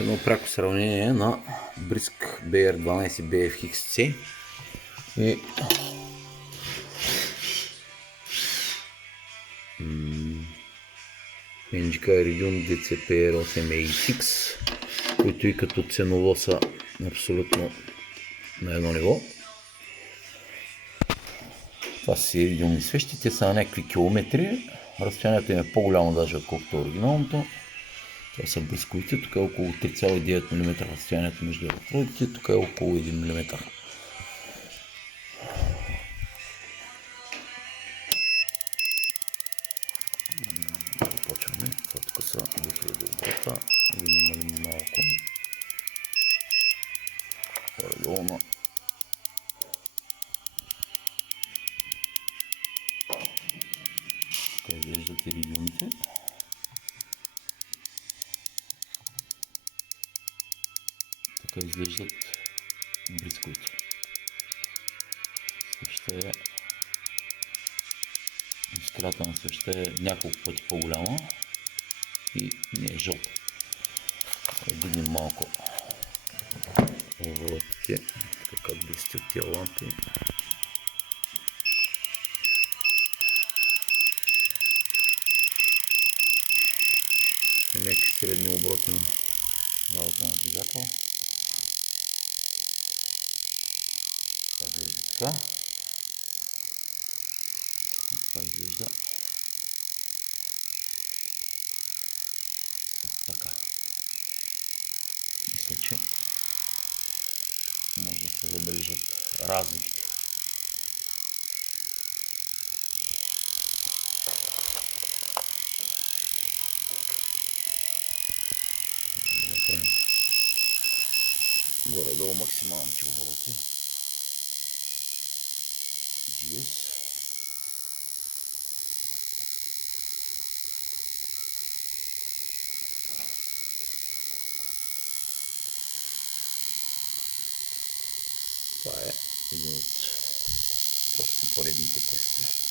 едно пряко сравнение на Brisk BR12 BFXC и NGK Iridium DCP-R8AX, които и като ценово са абсолютно на едно ниво. Това са иридиумни свещи, те са на някакви километри, разстоянието им е по-голямо даже отколкото оригиналното. Това са бръсковите, тук е около 3,9 мм разстоянието между електродите, тук е около 1 мм. Започваме, тук са 2000 оборота, и намалим малко горе-долу на така изглеждат иридиумите. Така изглеждат брисковите. Свеща е, искрата на свеща е няколко пъти по-голяма и не е жълта. Видим малко оборотите, така как блестят тия лампи. Някакви средни обороти на работа на двигател. Това изглежда така. Това изглежда така. Мисля, че може да се забележат разликите. Горе-долу максималните обороти. GS. Това е един от поредните тестове.